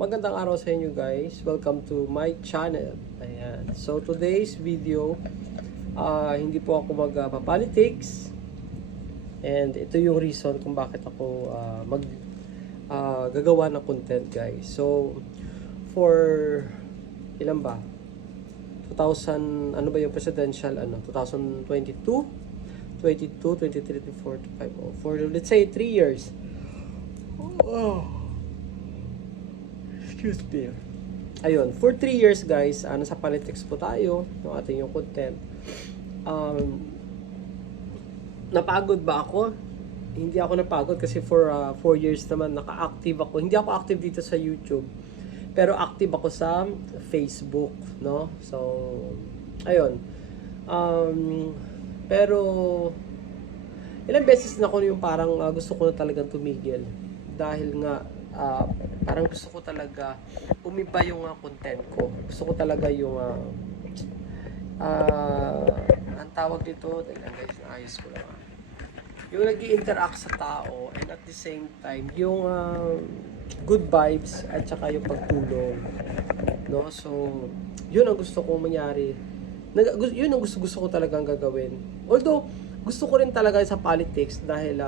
Magandang araw sa inyo guys. Welcome to my channel. Ayan. So today's video, hindi po ako magpa-politics. And ito yung reason kung bakit ako gagawa ng content guys. So for ilan ba? 2000 ano ba yung presidential 2022, 23, 24, 25 for let's say 3 years. Excuse me. Ayun, for 3 years guys, nasa politics po tayo, yung ating yung content. Napagod ba ako? Hindi ako napagod kasi for 4 years naman naka-active ako. Hindi ako active dito sa YouTube, pero active ako sa Facebook, no? So, ayun. Pero ilang beses na ako yung parang gusto ko na talagang tumigil dahil nga parang gusto ko talaga umiba yung content ko. Gusto ko talaga yung ang tawag dito, guys, ayos ko lang. Yung nag-i-interact sa tao and at the same time yung good vibes at saka yung pagtulong, no? So yun ang gusto kong mangyari. Yun ang gusto ko talagang gagawin. Although gusto ko rin talaga sa politics dahil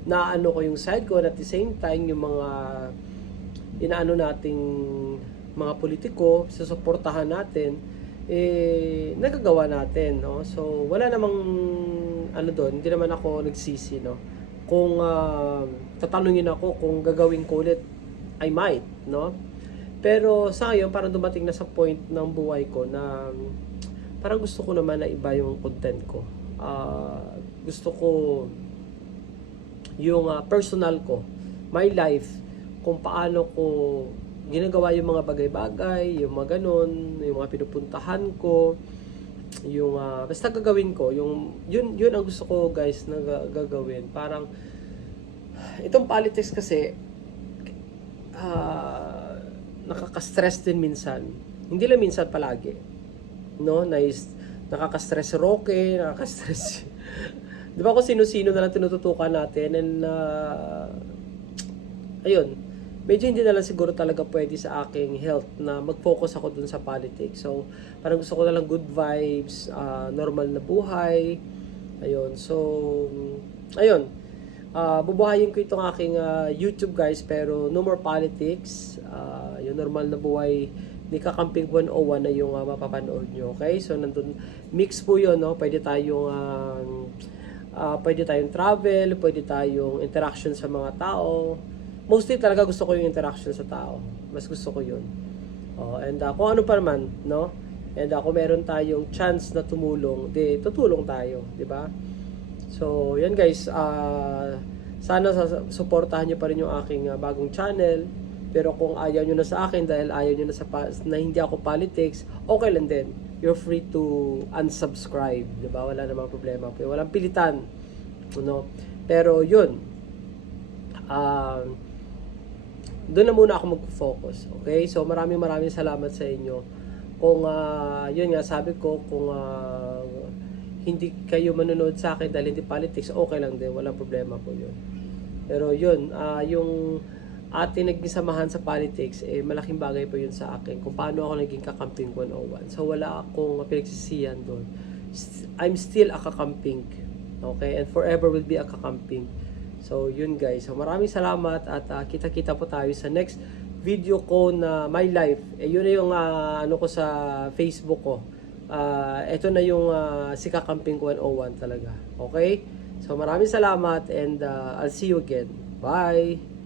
naano ko yung side ko, and at the same time yung mga inaano nating mga politiko, susuportahan natin, nagagawa natin, no? So wala namang doon, hindi naman ako nagsisi, no? Kung tatanungin ako kung gagawin ko ulit, I might, no? Pero sa ngayon parang dumating na sa point ng buhay ko na parang gusto ko naman na iba yung content ko. Gusto ko yung personal ko, my life, kung paano ko ginagawa yung mga bagay-bagay, yung mga ganun, yung mga pinupuntahan ko, yung basta gagawin ko, yun ang gusto ko guys na gagawin. Parang itong politics kasi nakaka-stress din minsan. Hindi lang minsan, palagi. No, nakaka-stress Roque, nakaka-stress di ba kung sino-sino na lang tinututukan natin, and ayun, medyo hindi na lang siguro talaga pwede sa aking health na mag-focus ako dun sa politics. So parang gusto ko na lang good vibes, normal na buhay. Ayun, so ayun, bubuhayin ko itong aking YouTube guys, pero no more politics. Yung normal na buhay ni Kakamping 101 na yung mapapanood nyo. Okay, so nandun mix po yun, no? Pwede tayong travel, pwede tayong interaction sa mga tao. Mostly talaga gusto ko yung interaction sa tao. Mas gusto ko yun. And kung ano pa naman, no? And kung meron tayong chance na tumulong, tutulong tayo, di ba? So, yan guys, sana suportahan nyo pa rin yung aking bagong channel. Pero kung ayaw nyo na sa akin dahil ayaw nyo na hindi ako politics, okay lang din. You're free to unsubscribe, di ba? Wala namang problema po. Walang pilitan, no? Pero yun, doon na muna ako mag-focus, okay? So maraming salamat sa inyo. Kung yun nga, sabi ko, kung hindi kayo manonood sa akin dahil hindi politics, okay lang din, walang problema po yun. Pero yun, yung ating naging samahan sa politics, malaking bagay po yun sa akin kung paano ako naging Kakamping 101. So wala akong pinagsisihan doon. I'm still a Kakamping, okay? And forever will be a Kakamping. So yun guys, so maraming salamat at kita-kita po tayo sa next video ko na my life. Yun na yung ko sa Facebook ko. Ito na yung si Kakamping 101 talaga, okay? So maraming salamat, and I'll see you again. Bye!